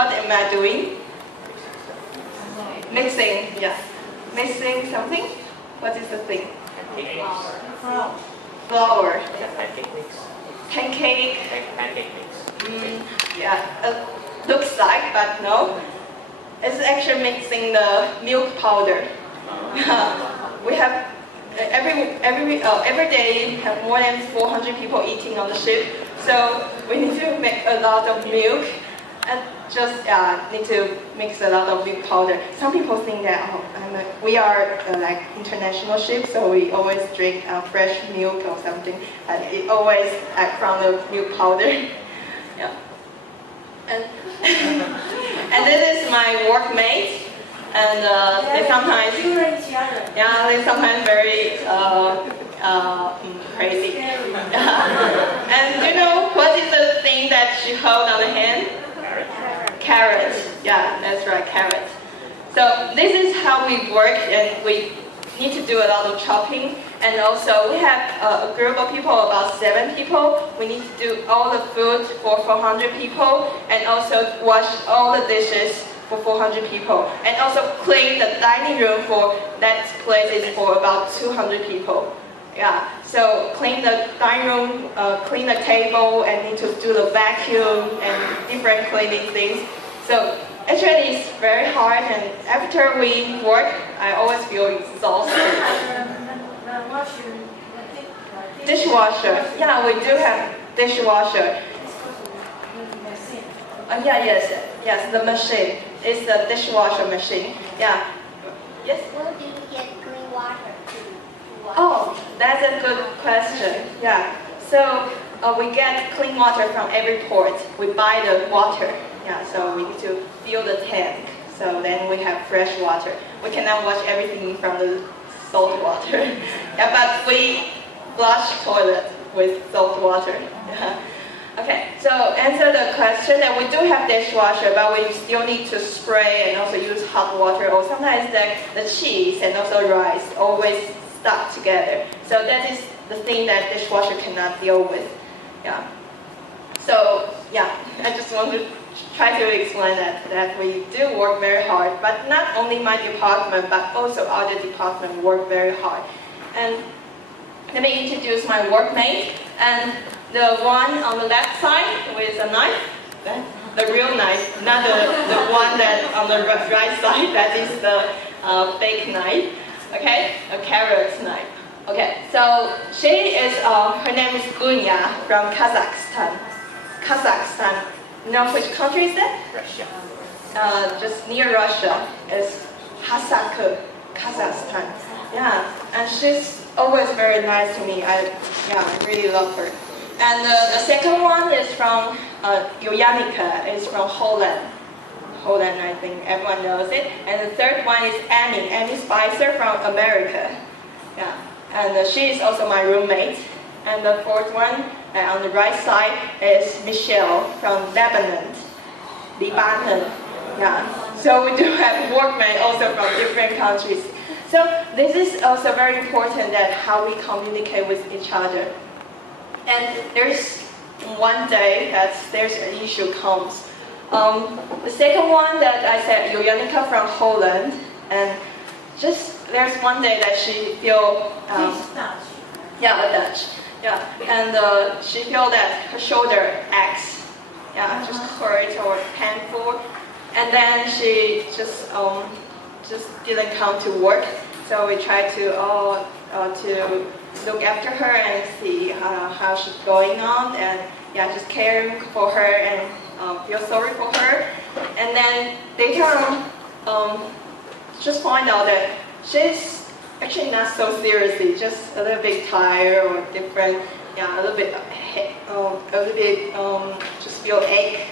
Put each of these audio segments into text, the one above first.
What am I doing? Mixing, yeah. Mixing something? What is the thing? Flour. Pancake mix. Pancake. Pancake mix. Yeah, looks like, but no. It's actually mixing the milk powder. We have every day have more than 400 people eating on the ship, so we need to make a lot of milk and just need to mix a lot of milk powder. Some people think that we are like international ship, so we always drink fresh milk or something, and it always from the milk powder. Yeah. And and this is my workmate, and they sometimes they're sometimes very crazy. And you know what is the thing that she held on the hand? Carrot. Yeah, that's right, carrot. So this is how we work, and we need to do a lot of chopping. And also we have a group of people, about 7 people. We need to do all the food for 400 people, and also wash all the dishes for 400 people, and also clean the dining room for that place is for about 200 people. Yeah, so clean the dining room, clean the table, and need to do the vacuum and different cleaning things. So actually it's very hard, and after we work, I always feel exhausted. Dishwasher. Yeah, we do have dishwasher. Yes, the machine. It's the dishwasher machine. Yeah. Yes? Where do you get clean water Oh, that's a good question. Yeah. So we get clean water from every port. We buy the water. Yeah. So we need to fill the tank. So then we have fresh water. We cannot wash everything from the salt water. Yeah, but we flush toilet with salt water. Yeah. Okay, so answer the question that we do have dishwasher, but we still need to spray and also use hot water, or sometimes the cheese and also rice always stuck together. So that is the thing that dishwasher cannot deal with. Yeah. So yeah, I just want to try to explain that we do work very hard, but not only my department, but also other departments work very hard. And let me introduce my workmate, and the one on the left side with a knife, the real knife, not the one that on the right side, that is the fake knife, okay, a carrot knife. Okay, so she is, her name is Gunya from Kazakhstan. Kazakhstan, you know which country is that? Russia. Just near Russia, is Kazakhstan. Yeah, and she's always very nice to me. I really love her. And the second one is from Joannica. It's from Holland. Holland, I think everyone knows it. And the third one is Amy Spicer from America. Yeah, and she is also my roommate. And the fourth one on the right side is Michelle from Lebanon. Yeah. So we do have workmates also from different countries. So this is also very important, that how we communicate with each other. And there's one day that there's an issue comes. The second one that I said, Joannica from Holland, and just there's one day that she feel Dutch. Yeah, and she feel that her shoulder aches, just hurt or painful, and then she just didn't come to work. So we tried to look after her and see how she's going on, and just caring for her and feel sorry for her. And then later on, just find out that she's actually not so seriously, just a little bit tired or different, a little bit, just feel ache,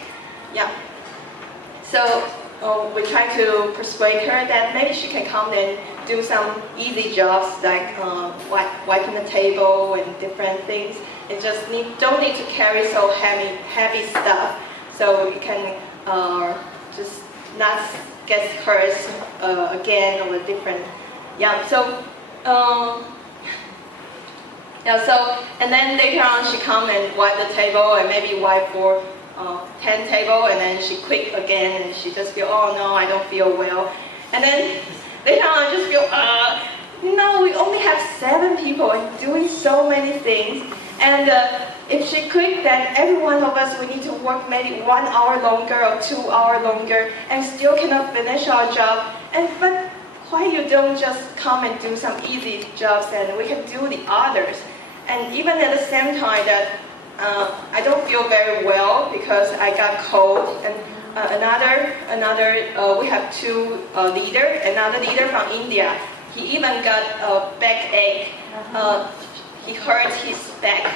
So we try to persuade her that maybe she can come and do some easy jobs like wiping the table and different things. It just don't need to carry so heavy stuff, so you can just not get hurt again or different. So and then later on she come and wipe the table and maybe wipe for 10 table, and then she quit again, and she just feel, oh no, I don't feel well. And then later on, I just feel, no, we only have 7 people and doing so many things. And if she quit, then every one of us, we need to work maybe 1 hour longer or 2 hours longer, and still cannot finish our job. But why you don't just come and do some easy jobs, and we can do the others? And even at the same time that I don't feel very well because I got cold. And we have 2 leaders. Another leader from India, he even got a backache. He hurt his back.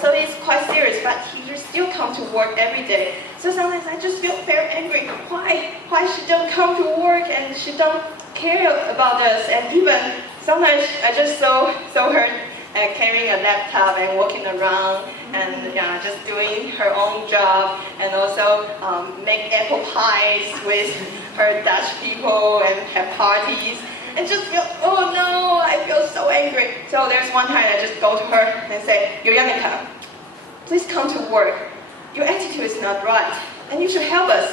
So it's quite serious, but he still come to work every day. So sometimes I just feel very angry. Why she don't come to work and she don't care about us? And even sometimes I just saw her carrying a laptop and walking around and just doing her own job, and also make apple pies with her Dutch people and have parties. And just feel, oh no, I feel so angry. So there's one time I just go to her and say, Yulianika, please come to work. Your attitude is not right, and you should help us.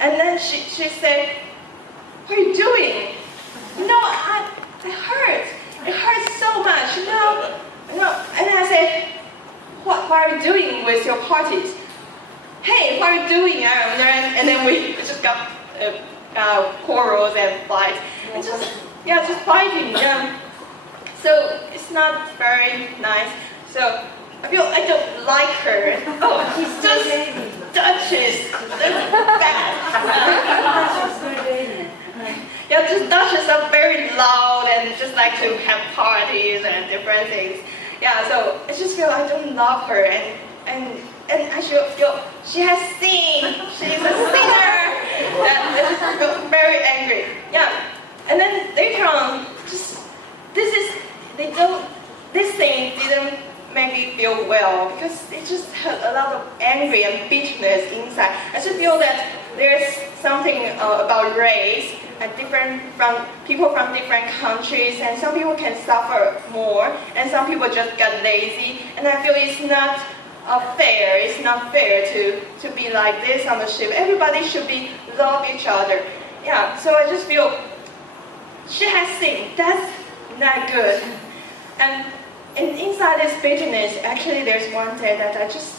And then she said, what are you doing? It hurts. It hurts so much, And then I said, what are you doing with your parties? Hey, what are you doing? And then we just got quarrels and fights. And just fighting. So it's not very nice. So I feel I don't like her. Oh, she's just Dutches. They're bad. Just Dutches are very loud and just like to have parties and different things. So I just feel I don't love her, and I feel she has sinned. She's a sinner. And I just feel very angry. And then later on, this thing didn't make me feel well, because it just had a lot of anger and bitterness inside. I just feel that there's something about race and people from different countries, and some people can suffer more, and some people just get lazy. And I feel it's not fair. It's not fair to be like this on the ship. Everybody should love each other. So I just feel she has sinned. That's not good. And inside this bitterness, actually there's one day that I just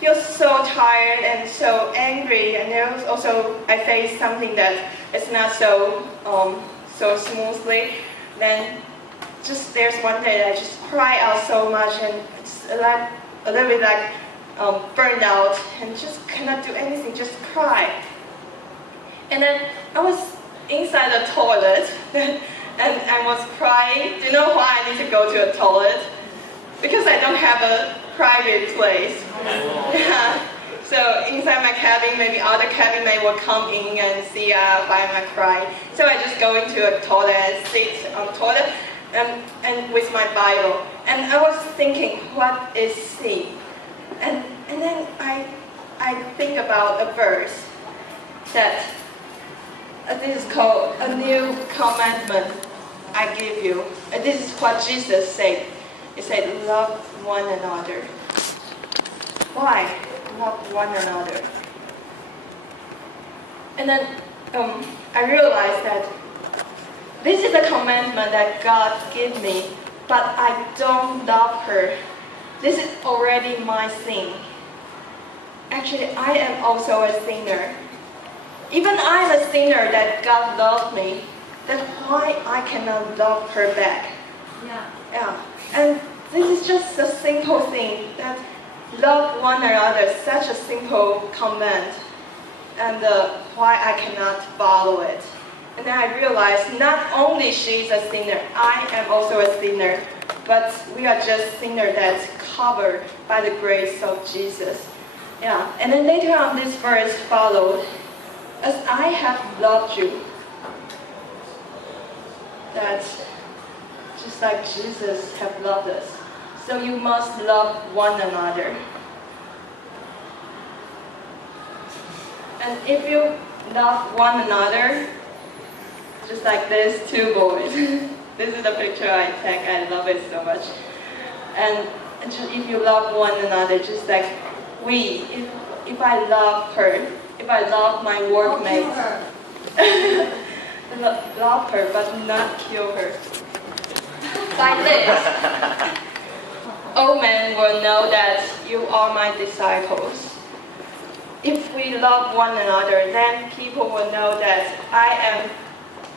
feel so tired and so angry, and there's also I face something that is not so smoothly. Then just there's one day that I just cry out so much, and it's a little bit like burned out, and just cannot do anything, just cry. And then I was inside the toilet, and I was crying. Do you know why I need to go to a toilet? Because I don't have a private place. So inside my cabin, maybe other cabin mates will come in and see why I'm crying. So I just go into a toilet and sit on the toilet and with my Bible. And I was thinking, what is sin? And then I think about a verse that this is called a new commandment I give you. And this is what Jesus said. He said, love one another. Why love one another? And then I realized that this is a commandment that God gave me, but I don't love her. This is already my sin. Actually, I am also a sinner. Even I am a sinner that God loved me. Then why I cannot love her back? Yeah. And this is just a simple thing, that love one another, such a simple command. And why I cannot follow it. And then I realized not only she is a sinner, I am also a sinner. But we are just sinners that's covered by the grace of Jesus. And then later on this verse followed, as I have loved you. That's just like Jesus have loved us. So you must love one another. And if you love one another, just like these 2 boys. This is the picture I take. I love it so much. And just if you love one another, just like if I love her, if I love my workmate, love her but not kill her. By this, all men will know that you are my disciples. If we love one another, then people will know that I am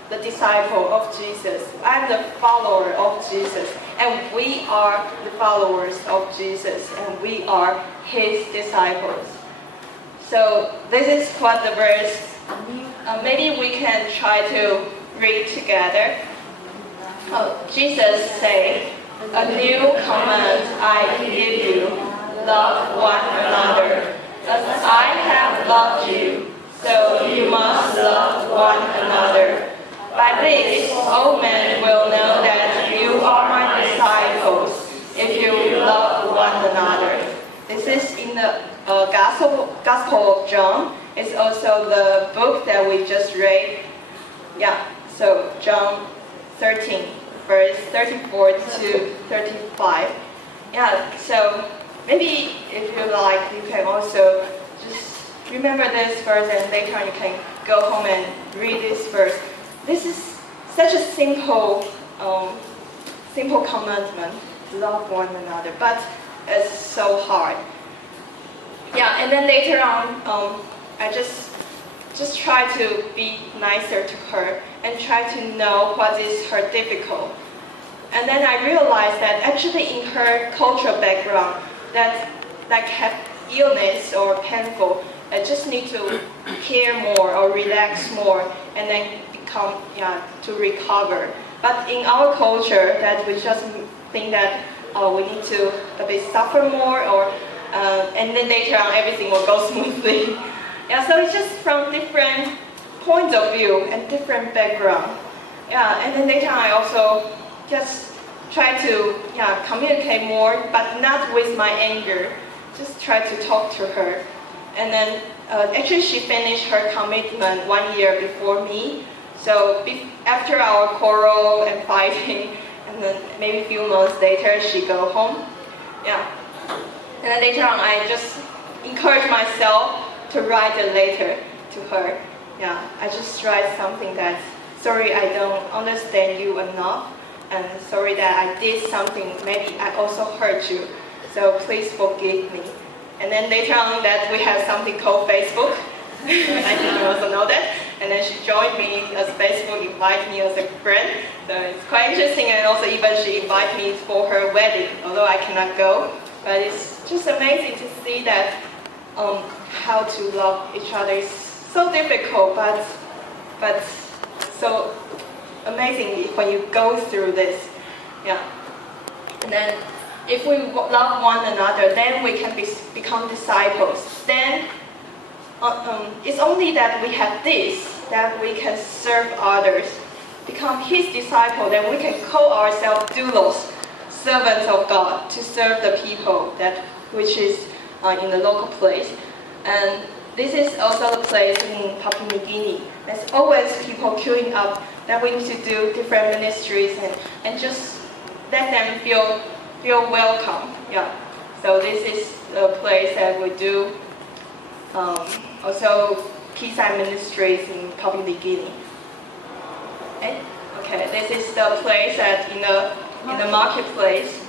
the disciple of Jesus. I'm the follower of Jesus. And we are the followers of Jesus. And we are his disciples. So this is what the verse, maybe we can try to read together. Jesus said, "A new command I give you, love one another. As I have loved you, so you must love one another. By this, all men will know that you are my disciples, if you love one another." This is in the Gospel of John. It's also the book that we just read. Yeah, so John 13, verse 34 to 35. Yeah, so maybe if you like, you can also just remember this verse and later you can go home and read this verse. This is such a simple commandment, love one another, but it's so hard. Yeah, and then later on, I just try to be nicer to her and try to know what is her difficult. And then I realized that actually in her cultural background, that like have illness or painful, I just need to care more or relax more and then to recover. But in our culture, that we just think that we need to suffer more, or and then later on everything will go smoothly. Yeah, so it's just from different points of view and different background. Yeah, and then later on I also just try to communicate more, but not with my anger. Just try to talk to her, and then actually she finished her commitment 1 year before me. So after our quarrel and fighting, and then maybe a few months later, she go home. Yeah. And then later on, I just encourage myself to write a letter to her. Yeah. I just write something that, sorry, I don't understand you enough, and sorry that I did something, maybe I also hurt you. So please forgive me. And then later on that we have something called Facebook. I think you also know that. And then she joined me as Facebook, invited me as a friend. So it's quite interesting, and also even she invited me for her wedding, although I cannot go. But it's just amazing to see that how to love each other is so difficult, but so amazing when you go through this. Yeah. And then if we love one another, then we can become disciples. Then it's only that we have this, that we can serve others, become his disciple, then we can call ourselves Doulos, servants of God, to serve the people which is in the local place. And this is also the place in Papua New Guinea. There's always people queuing up that we need to do different ministries and just let them feel welcome. Yeah. So this is the place that we do also Peace-Sign Ministries in Papua New Guinea. Okay, this is the place in the marketplace.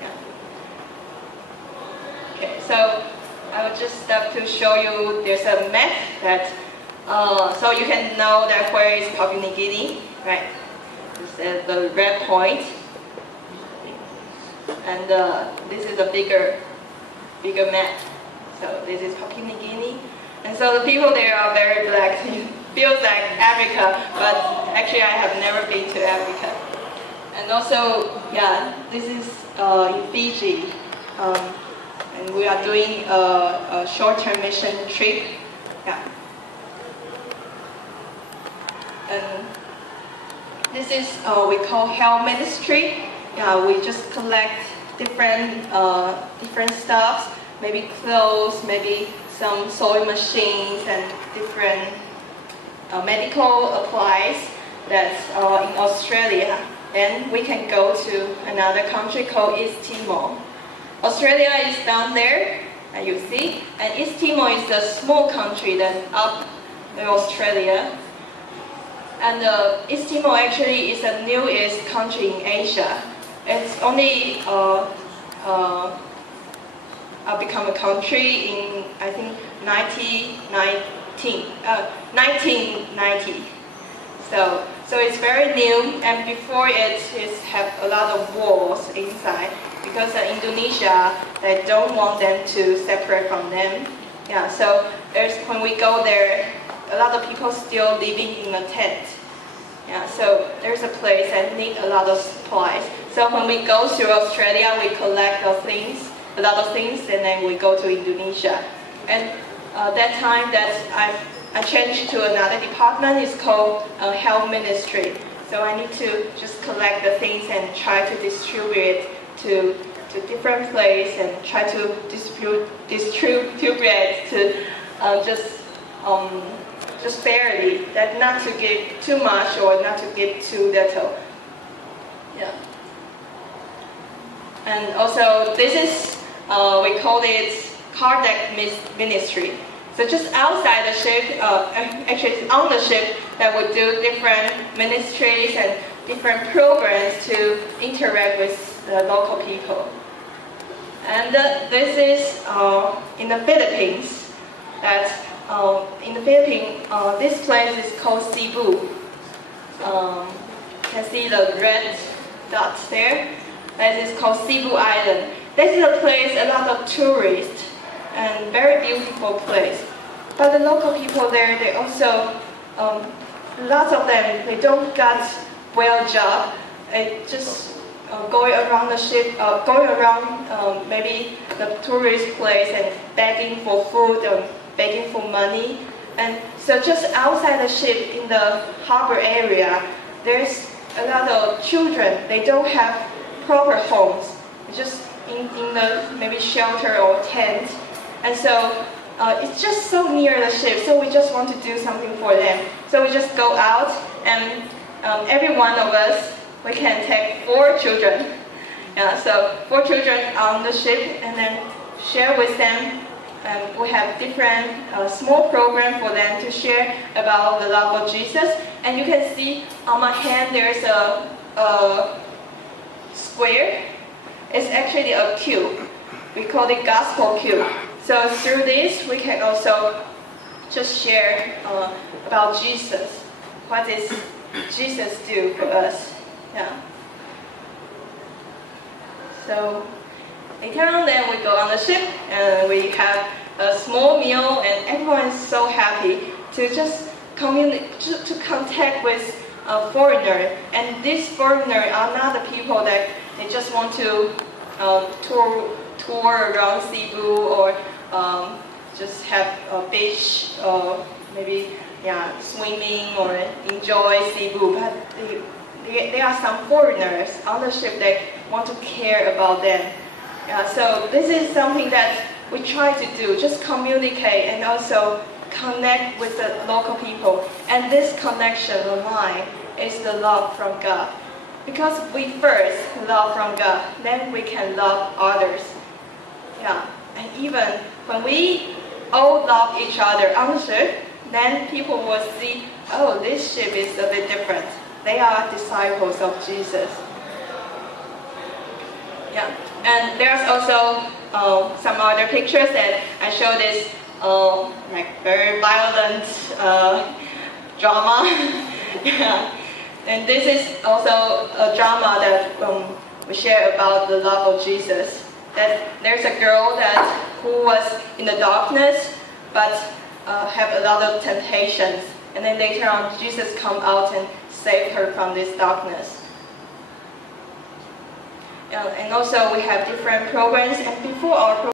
Yeah. Okay, so I will just stop to show you. There's a map that so you can know that where is Papua New Guinea, right? This is the red point, and this is a bigger map. So this is Papua New Guinea. And so the people there are very black. It feels like Africa, but actually I have never been to Africa. And also, yeah, this is in Fiji. And we are doing a short-term mission trip. Yeah. And this is we call health ministry. Yeah, we just collect different stuffs, maybe clothes, maybe some sewing machines and different medical applies that's in Australia. Then we can go to another country called East Timor. Australia is down there, And you see, and East Timor is a small country that's up in Australia. And East Timor actually is the newest country in Asia. It's only become a country in, I think, 1990. So it's very new, and before it have a lot of wars inside because Indonesia, they don't want them to separate from them. Yeah, so when we go there, a lot of people still living in a tent. Yeah, so there's a place that need a lot of supplies. So when we go to Australia, we collect a lot of things, and then we go to Indonesia. And that time that I changed to another department, it's called health ministry. So I need to just collect the things and try to distribute to different places and try to distribute to just barely, that not to give too much or not to give too little. Yeah. And also this is we call it cardiac ministry. So just outside the ship, actually it's on the ship that we do different ministries and different programs to interact with the local people. And this is in the Philippines. In the Philippines, this place is called Cebu. You can see the red dots there. That is called Cebu Island. This is a place a lot of tourists and very beautiful place. But the local people there, they also lots of them, they don't got well job. They just going around the ship, going around maybe the tourist place and begging for food and begging for money. And so just outside the ship in the harbor area, there's a lot of children. They don't have proper homes, just in the maybe shelter or tent. And so it's just so near the ship, so we just want to do something for them. So we just go out, and every one of us, we can take 4 children. Yeah, so 4 children on the ship, and then share with them. We have different small program for them to share about the love of Jesus. And you can see on my hand there's a square. It's actually a cube. We call it gospel cube. So through this, we can also just share about Jesus. What does Jesus do for us? Yeah. So later on, then we go on the ship and we have a small meal, and everyone is so happy to just to contact with a foreigner. And these foreigners are not the people that they just want to tour around Cebu or just have a beach or maybe swimming or enjoy Cebu. But there are some foreigners on the ship that want to care about them. So this is something that we try to do, just communicate and also connect with the local people. And this connection of mine is the love from God. Because we first love from God, then we can love others. Yeah, and even when we all love each other on the ship, then people will see, oh, this ship is a bit different. They are disciples of Jesus. Yeah, and there's also some other pictures that I show this like very violent drama. Yeah, and this is also a drama that we share about the love of Jesus. That there's a girl who was in the darkness, but have a lot of temptations, and then later on Jesus come out and save her from this darkness. And also we have different programs, and before our